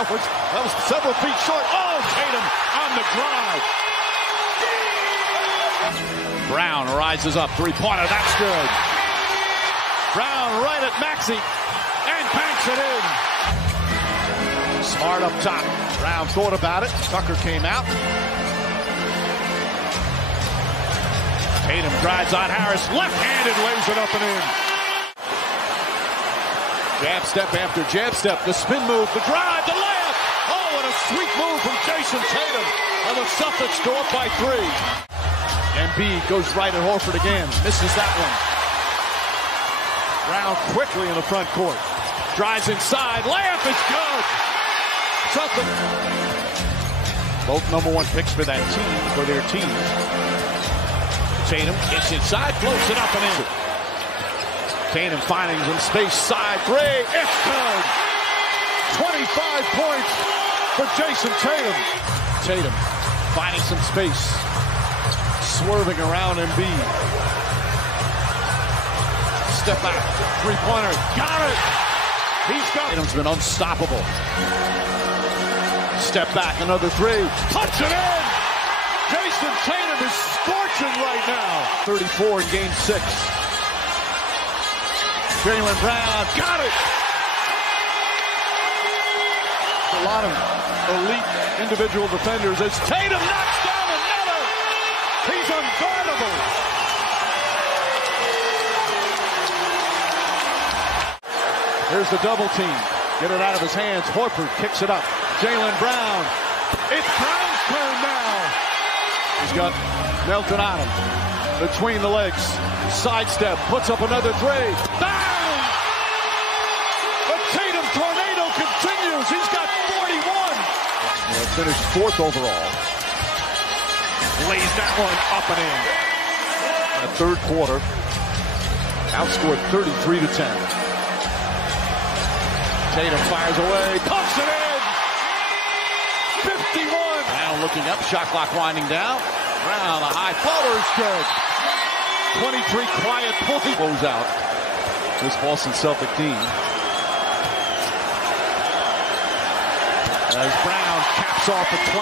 That was several feet short. Oh, Tatum on the drive. Brown rises up, three-pointer, that's good. Brown right at Maxey and banks it in. Smart up top. Brown thought about it. Tucker came out. Tatum drives on Harris, left-handed, lays it up and in. Jab step after jab step. The spin move, the drive, the layup. Oh, and a sweet move from Jason Tatum. And the Celtics go up by 3. Embiid goes right at Horford again. Misses that one. Brown quickly in the front court. Drives inside. Layup is good. Celtics. Both #1 picks for that team, for their teams. Tatum gets inside, floats it up and in. Tatum finding some space, side 3. It's good. 25 points for Jason Tatum. Tatum finding some space. Swerving around Embiid. Step back. Three-pointer. Got it. Tatum's been unstoppable. Step back. Another 3. Punch it in. Jason Tatum is scorching right now. 34 in Game 6. Jaylen Brown. Got it. A lot of elite individual defenders as Tatum knocks down another. He's unguardable. Here's the double team. Get it out of his hands. Horford kicks it up. Jaylen Brown. It's Brown's turn now. He's got Melton on him. Between the legs. Sidestep. Puts up another 3. Bang! The Tatum tornado continues. He's got 41. Finished 4th overall. Lays that one up and in. In the third quarter, outscored 33-10. Tatum fires away, pumps it in. 51. Brown looking up, shot clock winding down. Brown, a high floater is good. 23 quiet points. Close out this Boston Celtic team. As Brown caps off at 20.